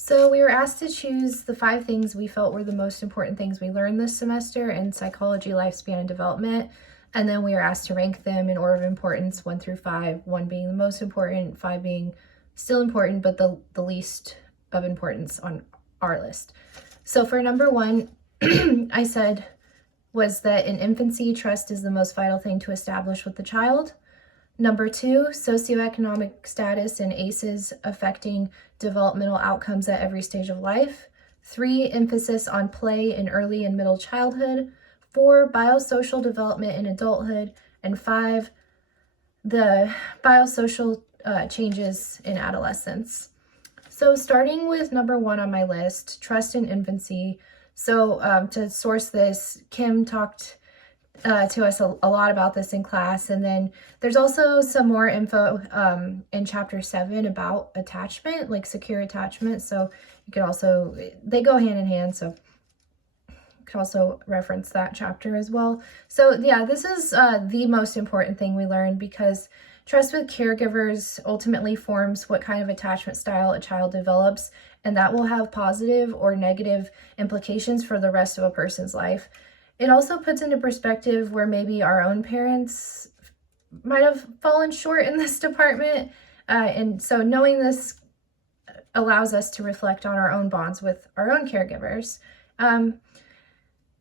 So we were asked to choose the 5 things we felt were the most important things we learned this semester in psychology, lifespan, and development. And then we were asked to rank them in order of importance, 1 through 5, 1 being the most important, 5 being still important, but the least of importance on our list. So for number 1, I said was that in infancy, trust is the most vital thing to establish with the child. Number 2, socioeconomic status and ACEs affecting developmental outcomes at every stage of life. 3, emphasis on play in early and middle childhood. 4, biosocial development in adulthood. And 5, the biosocial changes in adolescence. So starting with number 1 on my list, trust in infancy. So to source this, Kim talked to us a lot about this in class, and then there's also some more info in chapter 7 about attachment, like secure attachment. So you could also, they go hand in hand, so you could also reference that chapter as well. So yeah, this is the most important thing we learned, because trust with caregivers ultimately forms what kind of attachment style a child develops, and that will have positive or negative implications for the rest of a person's life. It also puts into perspective where maybe our own parents might have fallen short in this department. And so knowing this allows us to reflect on our own bonds with our own caregivers. In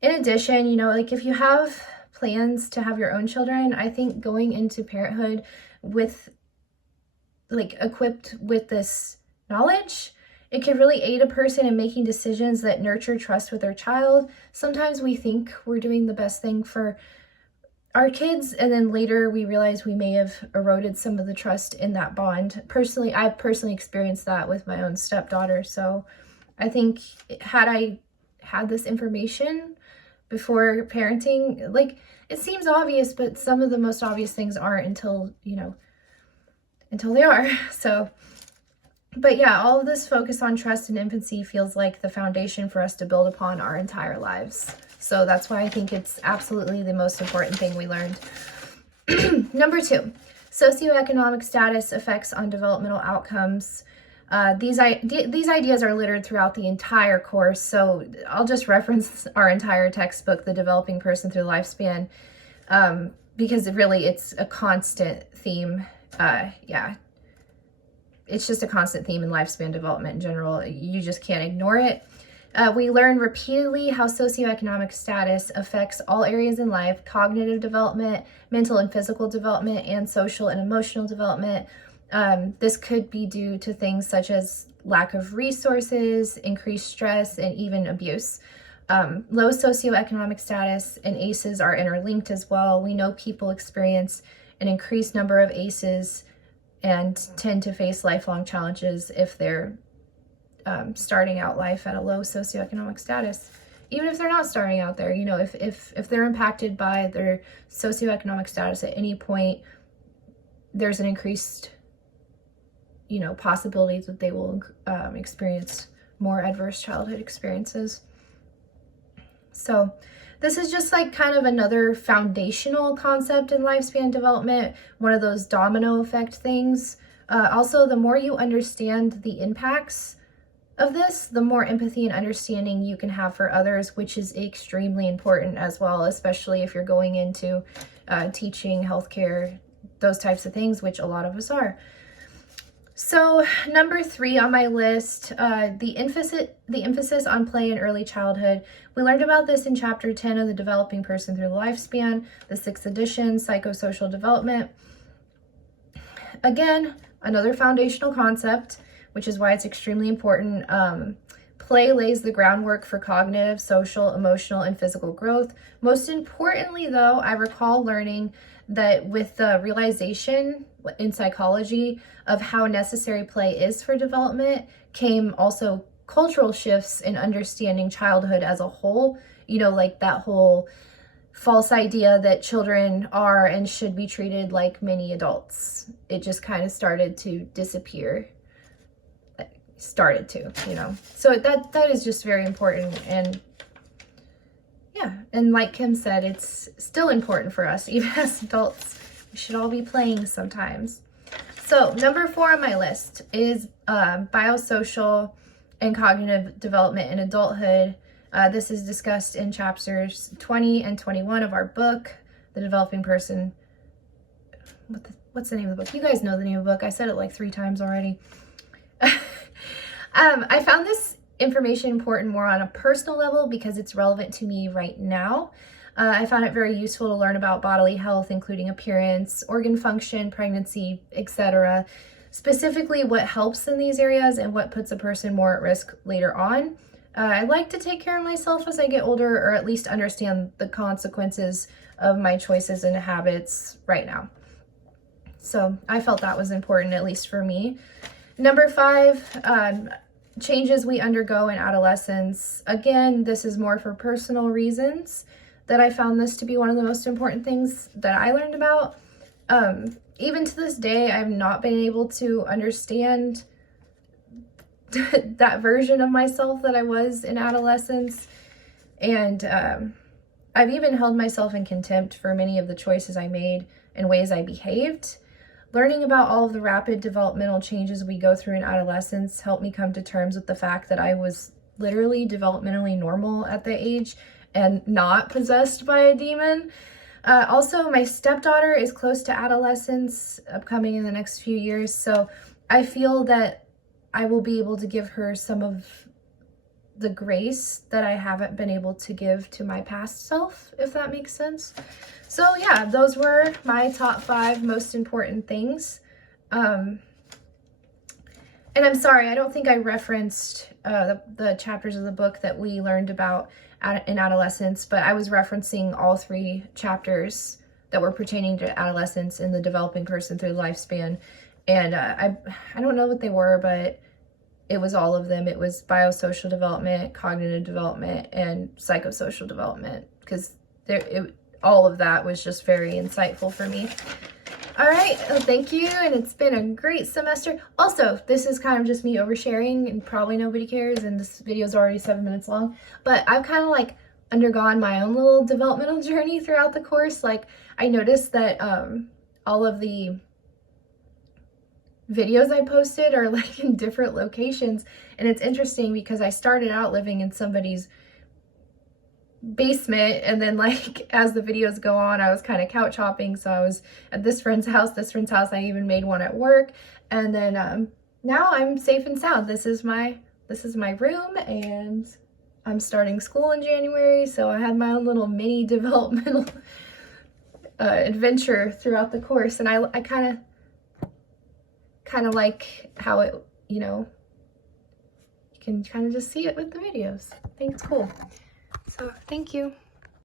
addition, like if you have plans to have your own children, I think going into parenthood with equipped with this knowledge, it can really aid a person in making decisions that nurture trust with their child. Sometimes we think we're doing the best thing for our kids, and then later we realize we may have eroded some of the trust in that bond. I've personally experienced that with my own stepdaughter. So I think had I had this information before parenting, it seems obvious, but some of the most obvious things aren't until they are. So but yeah, all of this focus on trust in infancy feels like the foundation for us to build upon our entire lives. So that's why I think it's absolutely the most important thing we learned. Number 2, socioeconomic status effects on developmental outcomes. These ideas are littered throughout the entire course, so I'll just reference our entire textbook, The Developing Person Through the Lifespan, because it's a constant theme. It's just a constant theme in lifespan development in general. You just can't ignore it. We learn repeatedly how socioeconomic status affects all areas in life: cognitive development, mental and physical development, and social and emotional development. This could be due to things such as lack of resources, increased stress, and even abuse. Low socioeconomic status and ACEs are interlinked as well. We know people experience an increased number of ACEs and tend to face lifelong challenges if they're starting out life at a low socioeconomic status. Even if they're not starting out there, if they're impacted by their socioeconomic status at any point, there's an increased, possibility that they will experience more adverse childhood experiences. So this is just kind of another foundational concept in lifespan development, one of those domino effect things. Also, the more you understand the impacts of this, the more empathy and understanding you can have for others, which is extremely important as well, especially if you're going into teaching, healthcare, those types of things, which a lot of us are. So number 3 on my list, the emphasis on play in early childhood. We learned about this in chapter 10 of The Developing Person Through the Lifespan, the 6th edition, psychosocial development. Again, another foundational concept, which is why it's extremely important. Play lays the groundwork for cognitive, social, emotional, and physical growth. Most importantly, though, I recall learning that with the realization in psychology of how necessary play is for development came also cultural shifts in understanding childhood as a whole. That whole false idea that children are and should be treated like mini adults. It just kind of started to disappear. So that is just very important. And yeah, and like Kim said, it's still important for us, even as adults. We should all be playing sometimes. So number 4 on my list is biosocial and cognitive development in adulthood. This is discussed in chapters 20 and 21 of our book, The Developing Person. What's the name of the book? You guys know the name of the book. I said it like 3 times already. I found this information important more on a personal level because it's relevant to me right now. I found it very useful to learn about bodily health, including appearance, organ function, pregnancy, etc. Specifically, what helps in these areas and what puts a person more at risk later on. I like to take care of myself as I get older, or at least understand the consequences of my choices and habits right now. So I felt that was important, at least for me. Number 5, changes we undergo in adolescence. Again, this is more for personal reasons that I found this to be one of the most important things that I learned about. Even to this day, I've not been able to understand that version of myself that I was in adolescence. And I've even held myself in contempt for many of the choices I made and ways I behaved. Learning about all of the rapid developmental changes we go through in adolescence helped me come to terms with the fact that I was literally developmentally normal at that age and not possessed by a demon. Also, my stepdaughter is close to adolescence, upcoming in the next few years, so I feel that I will be able to give her some of the grace that I haven't been able to give to my past self, if that makes sense. So yeah, those were my top 5 most important things. And I'm sorry, I don't think I referenced the chapters of the book that we learned about in adolescence, but I was referencing all 3 chapters that were pertaining to adolescence in The Developing Person Through the Lifespan. And I don't know what they were, but it was all of them. It was biosocial development, cognitive development, and psychosocial development, because all of that was just very insightful for me. All right, well, thank you, and it's been a great semester. Also, this is kind of just me oversharing, and probably nobody cares, and this video is already 7 minutes long, but I've kind of like undergone my own little developmental journey throughout the course. Like, I noticed that all of the videos I posted are like in different locations, and it's interesting because I started out living in somebody's basement, and then like as the videos go on, I was kind of couch hopping, so I was at this friend's house, I even made one at work, and then now I'm safe and sound. This is my room, and I'm starting school in January, so I had my own little mini developmental adventure throughout the course, and I kind of like how it, you can kind of just see it with the videos. I think it's cool. So thank you.